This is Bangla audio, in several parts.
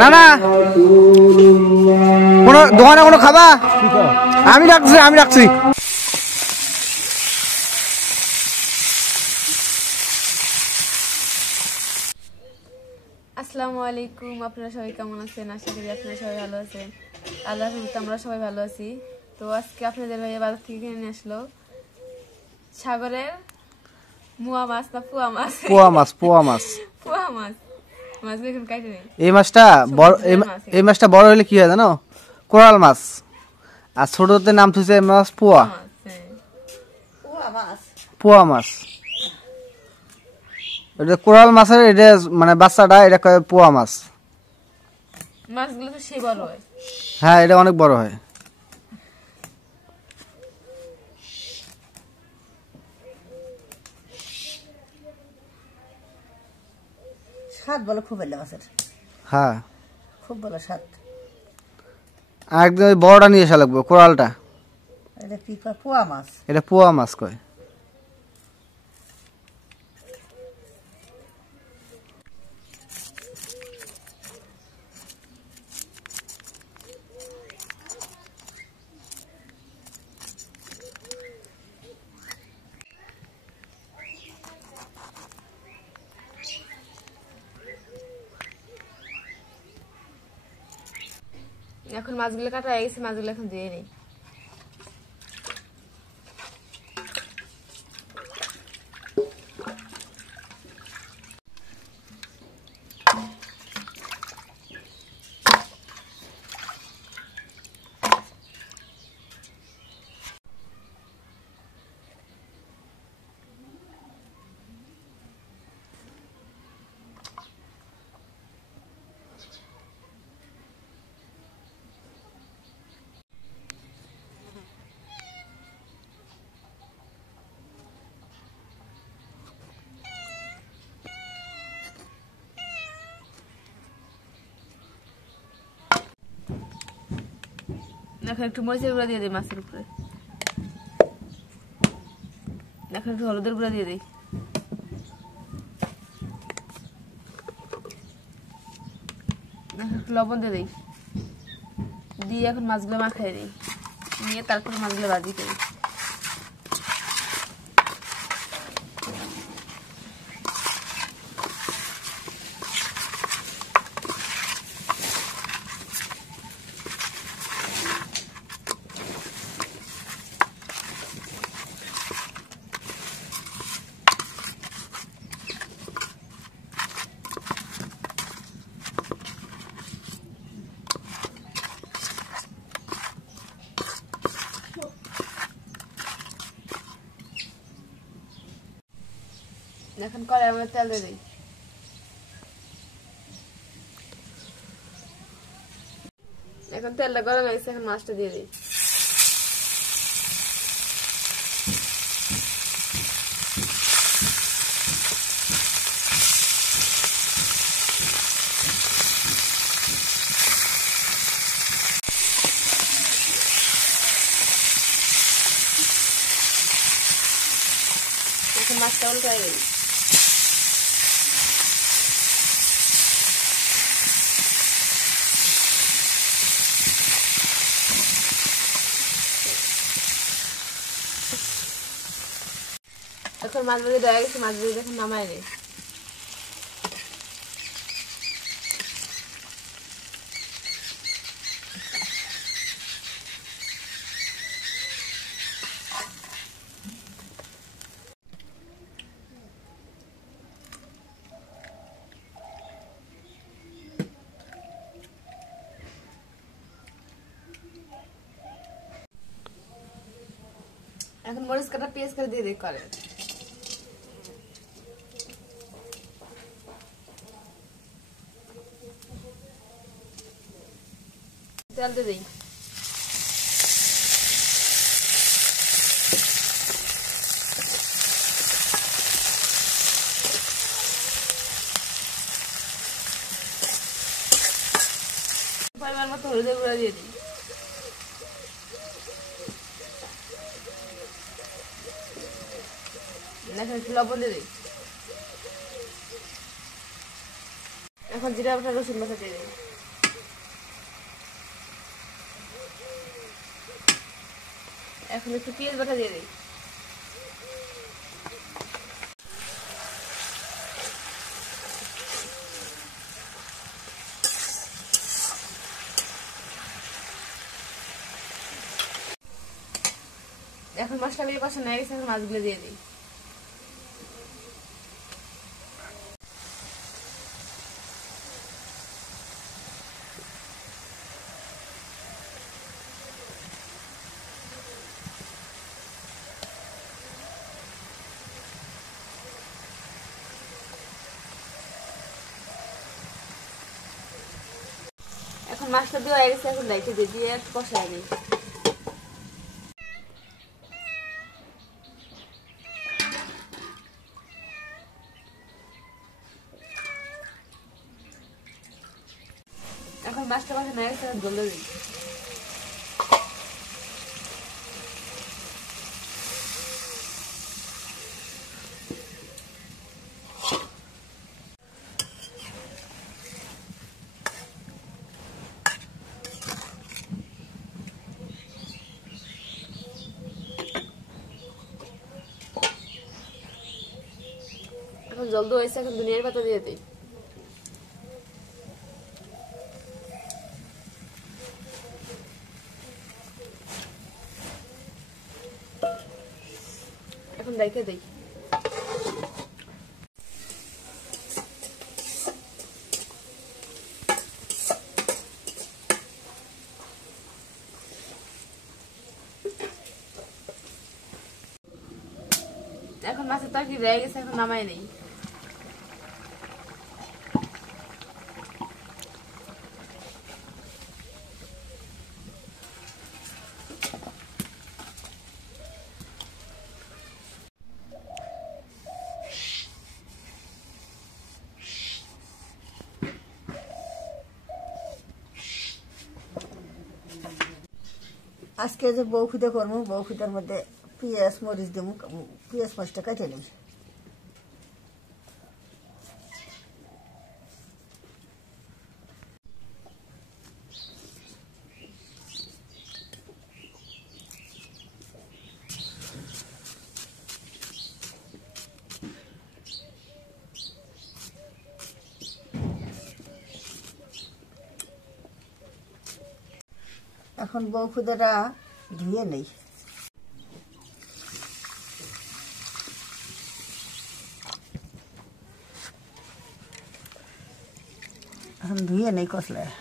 না না কোনো দোকানে কোনো খাবা? আমি রাখছি। আসসালামু আলাইকুম, আপনারা সবাই কেমন আছেন? আশা করি আপনারা সবাই ভালো আছেন। আল্লাহর রহমতে আমরা সবাই ভালো আছি। তো আজকে আপনাদের ভাইয়া বাজার থেকে কিনে নিয়ে আসলো সাগরের মুয়া মাছ না পোয়া মাছ? পোয়া মাছ মাছগুলো এখন কাটে নেই। এই মাছটা বড় হলে কি হয় জানো? কোরাল মাছ। আর ছোটতে নাম থুইছে মাছ পোয়া মাছ। এটা কোরাল মাছের এটা মানে বাচ্চাটা, এটা কয় পোয়া মাছ। মাছগুলো তো সেই বড় হয়। হ্যাঁ, এটা অনেক বড় হয়। স্বাদ বলো খুব ভালো মাছের। হ্যাঁ, খুব ভালো স্বাদ। একদম বড়টা নিয়ে আসা লাগবে, কোরালটা। এটা কি কয়? পোয়া মাছ। এটা পোয়া মাছ কয়। এখন মাছগুলো কাটা হয়ে গেছে, মাছগুলো এখন দিয়ে নেই। এখন একটু মরিচের গুঁড়া দিয়ে দিই মাছের উপরে। এখন একটু হলুদের গুঁড়া দিয়ে দিই। একটু লবণ দিয়ে দিই, দিয়ে এখন মাছগুলো মাখাই দিই, নিয়ে তারপর মাছগুলো ভাজি করি। এখন কড়াইয়ের মধ্যে তেল দিয়ে দিই। এখন তেলটা গরম হয়ে গেছে, এখন মাছটা দিয়ে দিই। এখন মাছটা উল্টাই দিই। এখন মাছ ভাজি দেওয়া গেছে, মাছ ভাজি এখন নামাই নেই। এখন মরিচ কাটা পেঁয়াজ করে দিয়ে দিই করে। তেল দিয়ে দিই। পরিমাণ মতো হলুদের গুঁড়া দিয়ে দিই। এখন একটু লবণ দিয়ে দিই। এখন জিরা বাটা রসুন বাটা দিয়ে দিই। এখন একটু পেঁয়াজ বাটা দিয়ে দিই। এখন মশলা দিয়ে কষানো হয়ে গেছে, এখন মাছগুলো দিয়ে দিই। এখন মাছটা দেওয়া হয়ে গেছে, এখন ডাইকে দিয়ে একটু কষায় দিই। এখন মাছটা কষানো হয়ে গেছে, জল দিই। এখন জল দেওয়া হয়েছে, এখন ধনিয়ার পাতা দিয়ে দিই। এখন ডাইকে দিই। এখন মাছের তরকারি রয়ে গেছে, এখন নামাই নেই। আজকে যে বউখিদে করবো, বউখিদের মধ্যে পেঁয়াজ মরিচ দেবো, পেঁয়াজ মরিচটা কেটে নিই। এখন বউখিদেরা ধুয়ে নেই। এখন ধুয়ে নেই কষলায়।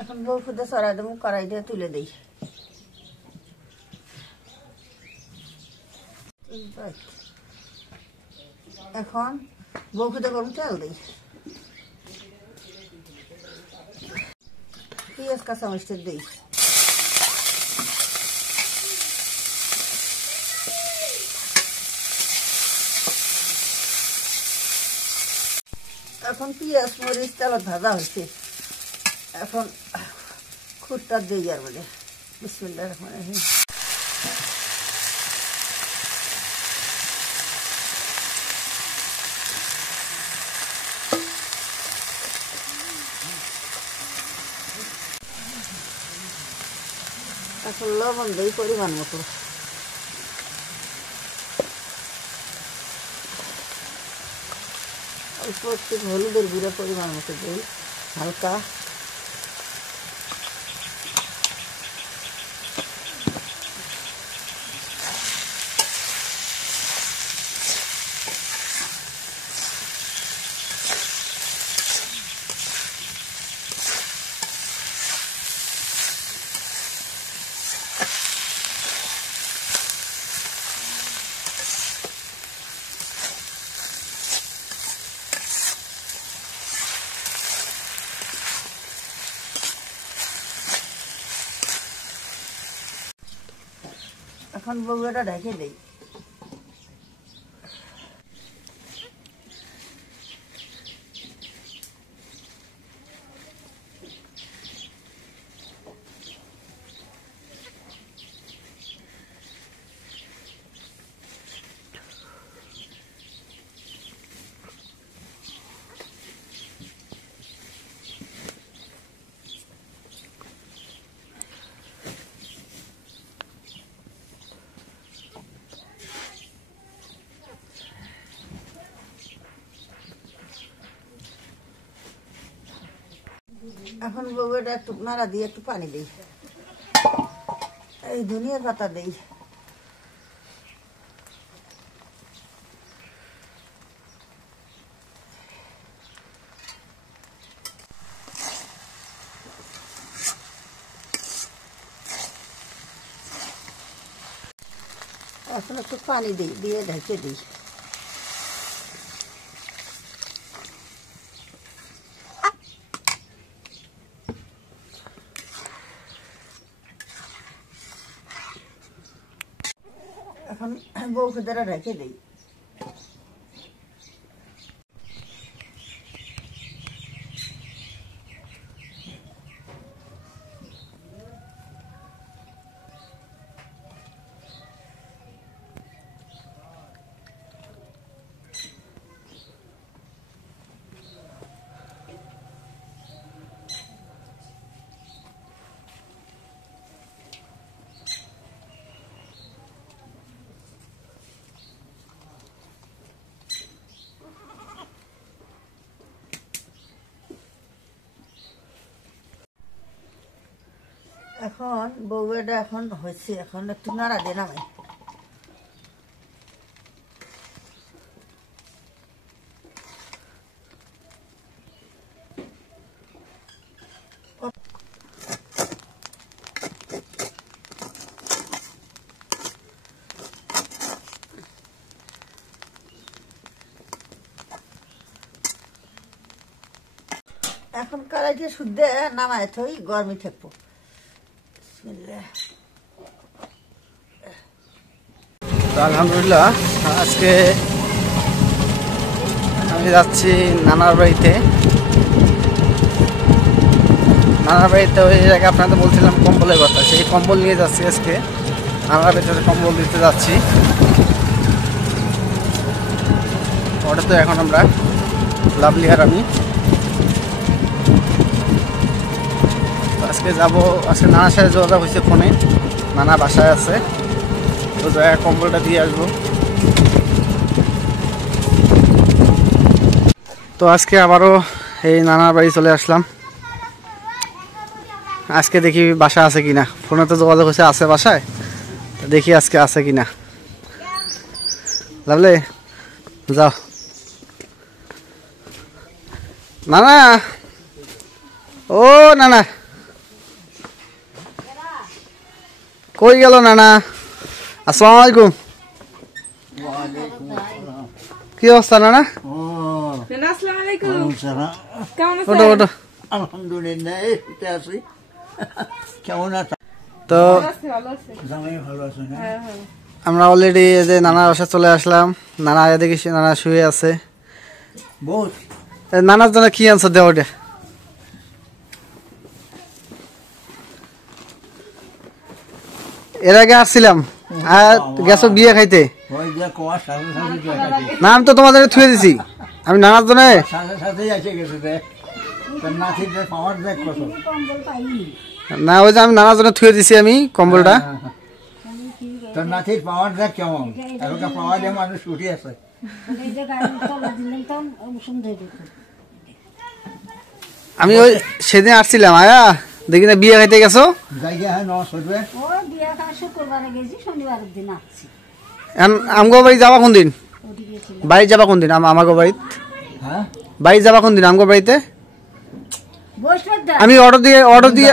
এখন বউখিদে চড়াই দেবো, কড়াই দিয়ে তুলে দিই। এখন বউখিদে করবো, তেল দিই, পেঁয়াজ কাঁচামরিচটা দিই। এখন পেঁয়াজ মরিচ তেলত ভাজা হয়েছে, এখন খুঁটটা দিই আর বলে বিসমিল্লাহির রহমানির রহিম। এখন লবণ দিই পরিমাণ মতো, অল্প একটু হলুদের গুঁড়ো পরিমাণ মতো দিই হালকা। এখন বগুড়াটা ঢেকে দেই। এখন বউটা একটু নাড়া দিয়ে একটু পানি দিই, এই ধনিয়ার পাতা দিই। এখন একটু পানি দিই, দিয়ে ঢেকে দিই। এখন বউকে দ্বারা ঢেকে দিই। এখন বউয়েটা এখন হয়েছে, এখন একটু নাড়া দিয়ে নামাই। এখন কড়াইতে শুদ্ধ নামায় থই, গরমই থাকবো। আলহামদুলিল্লাহ, আজকে আমি যাচ্ছি নানার বাড়িতে। নানার বাড়িতে ওই জায়গায় আপনাদের বলছিলাম কম্বলের কথা, সেই কম্বল নিয়ে যাচ্ছি আজকে। নানার ভেতরে কম্বল দিতে যাচ্ছি। ওটা তো এখন আমরা লাভলি আর আমি আজকে যাবো। আজকে নানার সাথে যোগাযোগ হয়েছে ফোনে, নানা বাসায় আছে, তো জায়গায় কম্বলটা দিয়ে আসবো। তো আজকে আবারও এই নানার বাড়ি চলে আসলাম। আজকে দেখি বাসা আছে কিনা, ফোনে তো যোগাযোগ হয়েছে আছে বাসায়, দেখি আজকে আছে কিনা। লাভলে যাও। নানা, ও নানা কই গেল নানা? আসসালামু আলাইকুম। কি অবস্থা নানা? ওটো ওটো। আলহামদুলিল্লাহ, কেমন আছো? তো আমরা অলরেডি যে নানার বাসা চলে আসলাম। নানা দেখি নানা শুয়ে আছে। নানার জন্য কি আনছো দেওয়া? ওটা এর আগে আসছিলাম আর গেছো বিয়ে খাইতে। না আমি তো তোমাদের থুয়ে দিছি, আমি নানার জন্য। না ওই যে আমি নানার জন্য থুয়ে দিছি আমি কম্বলটা। আমি ওই সেদিন আসছিলাম, আয়া দেখি না বিয়ে খাইতে গেছো। আমগো বাড়ি যাবা কোন দিন? বাড়ি যাবা কোন দিন? আমাগো বাড়ি বাড়ি যাবা কোন দিন? আমগো বাড়িতে আমি অটো দিয়ে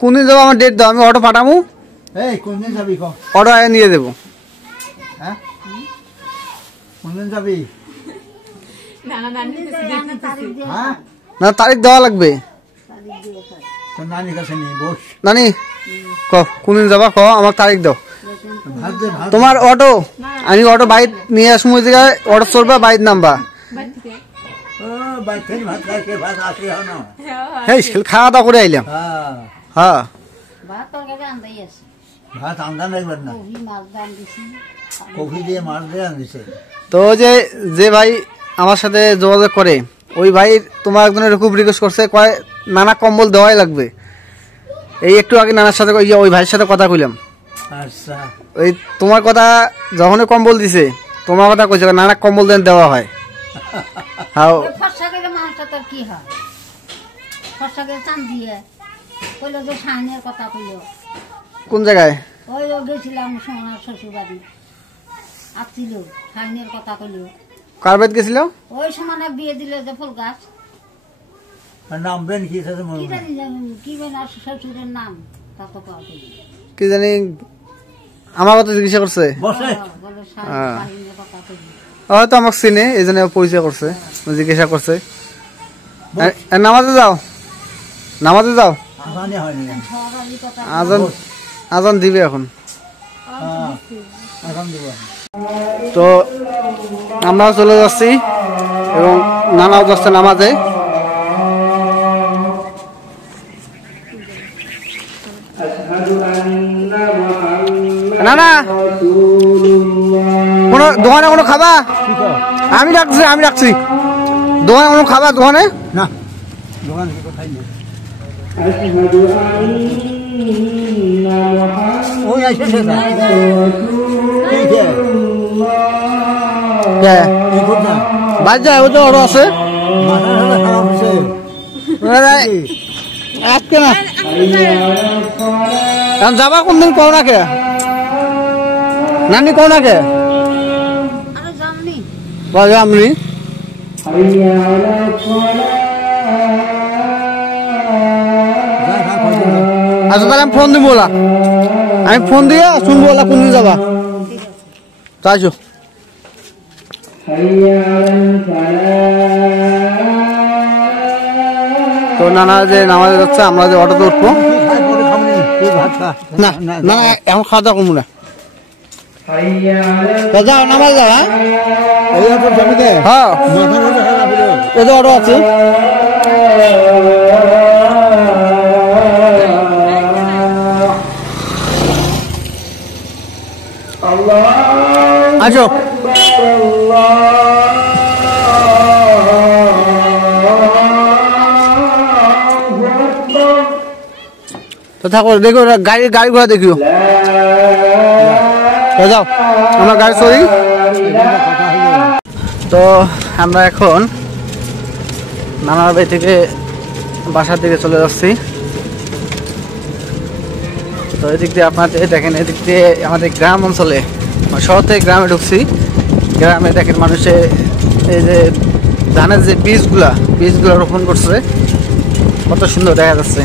কোন দিন যাবো আমার ডেট দাও, আমি অটো পাঠামু। অটো আয়া নিয়ে দেবো। না তারিখ দেওয়া লাগবে। নানি ক কোন দিন যাবা ক, আমার তারিখ দাও। তোমার অটো আমি অটো বাইক নিয়ে আসবো, ওই জায়গায় অটো চলবা, বাইক নামবা। খাওয়া দাওয়া করে আইলাম। হ্যাঁ তো যে ভাই আমার সাথে যোগাযোগ করে, ওই ভাই তোমার একজনের খুব রিকোয়েস্ট করছে, কয় নানা কম্বল দেওয়াই লাগবে। এই একটু আগে নানার সাথে ওই ভাইয়ের সাথে কথা কইলাম। ওই তোমার কথা যখনই কম্বল দিছে, তোমার কথা কইছে নানা কম্বল দেওয়া হয়। ফসাকে চান দিয়ে কইলো যে শাহিনের কথা কইলো। কোন জায়গায়? ওই গেছিলাম সোনার শ্বশুর বাড়ি আসছিল, শাহিনের কথা কইলো। কার বাড়িতে গেছিল? ওই সমানে বিয়ে দিল যে ফুল গাছ, নাম বেন কি আছে কি জানি কি বেন আর শ্বশুরের নাম তা তো পাওয়া যায় না। কি জানি আমার কথা জিজ্ঞাসা করছে। বসে বলে শাহিনের কথা কইলো। হয়তো আমাকে চিনে এই জন্য পরিচয় করছে, জিজ্ঞাসা করছে। নামাজে যাও, নামাজে যাও। আসানি হয়নি সবারই কথা আজান আজান দিবে এখন। এখন দিব তো আমরাও চলে যাচ্ছি এবং নানাও যাচ্ছে নামাজে। না না কোনো দোকানে কোনো খাবা? আমি রাখছি দোকানে কোনো খাবা? দোকানে না দোকান থেকে কোথায় নেই ওই আছে সেটা ঠিক আছে এই করতে বাদ যায়, ওই তো অটো আছে। মাথা খারাপ হচ্ছে আজকে না এখন যাবা কোনদিন কও না কে? নানি কও না কে? আরে জামনি বাজে আমনি আচ্ছা তাহলে আমি ফোন দিব ওলা, আমি ফোন দিয়ে শুনবো ওলা কোনদিন যাবা। চাইছো তো নানা যে নামাজে যাচ্ছে, আমরা যে অটোতে উঠবো। না না না এখন খাওয়া দাওয়া করবো না। যাও নামাজ যাও। হ্যাঁ ওই যে অটো আছে। আসো তো থাকো, দেখো গাড়ি ঘোড়া দেখিও। যাও আমরা গাড়ি চড়ি। তো আমরা এখন নানার বাড়ি থেকে বাসার দিকে চলে যাচ্ছি। তো এদিক দিয়ে আপনাদের দেখেন, এদিক দিয়ে আমাদের গ্রাম অঞ্চলে, শহর থেকে গ্রামে ঢুকছি। গ্রামে দেখেন মানুষে এই যে ধানের যে বীজগুলা রোপণ করছে, কত সুন্দর দেখা যাচ্ছে।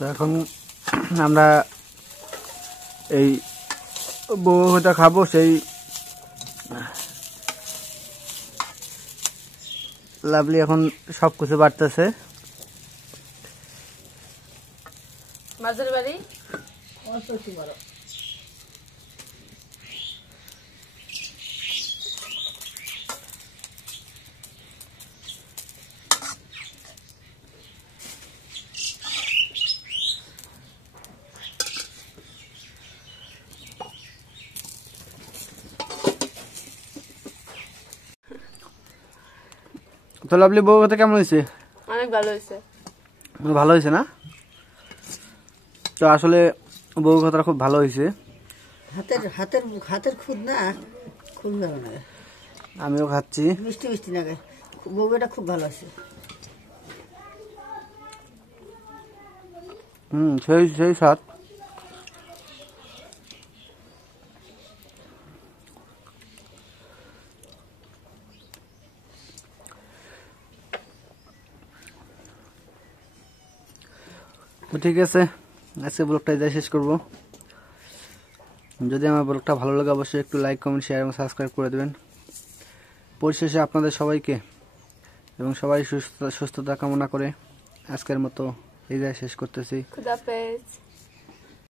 তো এখন আমরা এই বউটা খাবো, সেই লাভলি এখন সব কিছু বাড়তেছে। মাঝের বাড়ি তো লাভলি বউ কথা কেমন হয়েছে? অনেক ভালো হয়েছে। ভালো হয়েছে না? তো আসলে বউ কথাটা খুব ভালো হয়েছে। হাতের হাতের হাতের খুদ না, খুব ভালো লাগে। আমিও খাচ্ছি। মিষ্টি মিষ্টি লাগে, বউটা খুব ভালো আছে। সেই স্বাদ। তো ঠিক আছে, আজকে ব্লগটা এটাই শেষ করব। যদি আমার ব্লগটা ভালো লাগে অবশ্যই একটু লাইক, কমেন্ট, শেয়ার এবং সাবস্ক্রাইব করে দেবেন। পরিশেষে আপনাদের সবাইকে এবং সবাই সুস্থতা কামনা করে আজকের মতো এই জায়গায় শেষ করতেছি। খুদা হাফেজ।